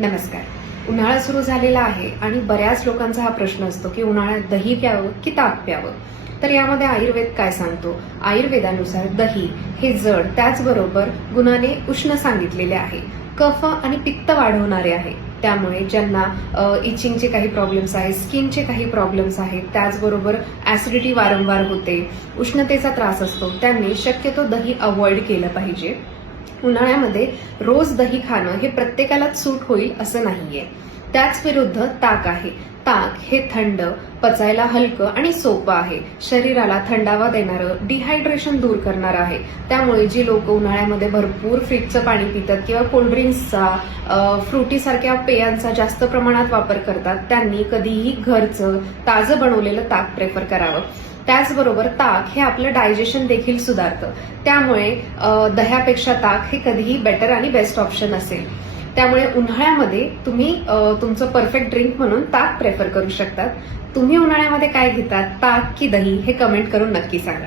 नमस्कार. उन्हाळा सुरू झालेला आहे आणि बऱ्याच लोकांचा हा प्रश्न असतो की उन्हाळ्यात दही प्यावं की ताक प्यावं. तर यामध्ये आयुर्वेद काय सांगतो? आयुर्वेदानुसार दही हे जड त्याचबरोबर गुणाने उष्ण सांगितलेले आहे. कफ आणि पित्त वाढवणारे आहे. त्यामुळे ज्यांना इचिंगचे काही प्रॉब्लेम्स आहेत, स्किनचे काही प्रॉब्लेम्स आहेत, त्याचबरोबर ऍसिडिटी वारंवार होते, उष्णतेचा त्रास असतो, त्यांनी शक्यतो दही अवॉइड केलं पाहिजे. उन्हाळ्यामध्ये रोज दही खाणं हे प्रत्येकालाच सूट होईल असं नाहीये. त्याच विरुद्ध ताक आहे. ताक हे थंड, पचायला हलकं आणि सोपं आहे. शरीराला थंडावा देणारं, डिहायड्रेशन दूर करणारं आहे. त्यामुळे जी लोक उन्हाळ्यामध्ये भरपूर फ्रीजचं पाणी पितात किंवा कोल्ड्रिंक्सचा, फ्रुटी सारख्या पेयांचा जास्त प्रमाणात वापर करतात, त्यांनी कधीही घरचं ताजं बनवलेलं ताक प्रेफर करावं. त्याचबरोबर ताक हे आपलं डायजेशन देखील सुधारतं. त्यामुळे दह्यापेक्षा ताक हे कधीही बेटर आणि बेस्ट ऑप्शन असेल. त्यामुळे उन्हाळ्यामध्ये तुम्ही तुमचं परफेक्ट ड्रिंक म्हणून ताक प्रेफर करू शकतात. तुम्ही उन्हाळ्यामध्ये काय घेतात, ताक की दही, हे कमेंट करून नक्की सांगा.